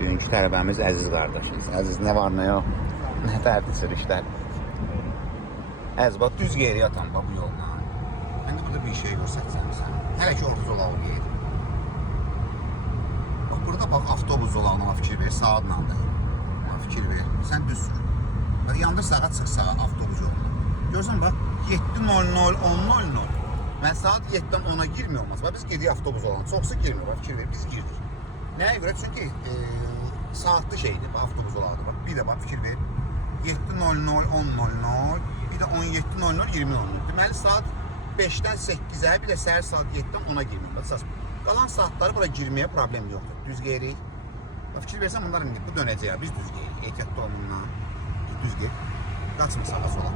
Bugünkü tələbəmiz Əziz qardaşımız. Əziz nə var nə yox, nə tərdi sürüşlər. Əziz bax düz geriyə atan bax bu yolla. İndi burada bir şey göstərsəm sən. Hələ ki orta zolağı yer. Bax burada bax avtobus zolağına fikir ver, saatla da. Fikir ver. Sən düz sür. Bax yandır sağa çıx sağa avtobus yoluna. Görsən bax 7:00 10:00. Mən saat 7-dən 10-a girmiyor olmaz. Bax biz gedirik avtobus zolağına. Çoxsu girmir bax fikir ver. Biz girdik. Nəyə görə? Çünki saatlı şeydir bu avtobus zolağıdır. Bax bir də bax fikir ver. 7:00 10:00, bir də 17:00 20:00. Deməli saat 5-dən 8-ə, bir də səhər saat 7-dən 10-a girmir. Bax qalan saatları bura girməyə problem yoxdur. Düz gedirik. Bax fikir versən bunlar indi bu dönəcək. Biz düz gedirik. Ehtiyatlı olun bundan. Düz get. Qaçma sağa sola.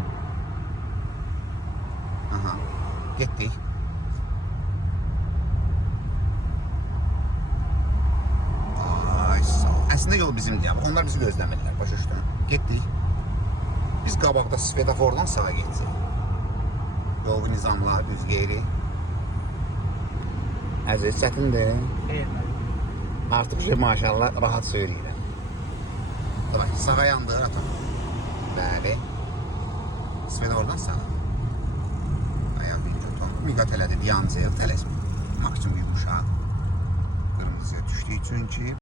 Aha. Getdik. Əslində yol bizimdir. Onlar bizi gözləmirlər. Başa düşdün? Getdik. Biz qabaqda svetofordan sağa getsək. Yol nizamları düz geyri. Əziz çətindir. Artıq maşallah rahat söyləyirəm. Sağa yandır atam. Bəli. Svetofordan sağa. Ayaq bir ton. Miqat elədi. Yancaya tələsmə. Maksimum yumuşaq. Qırmızıya düşdük çünki.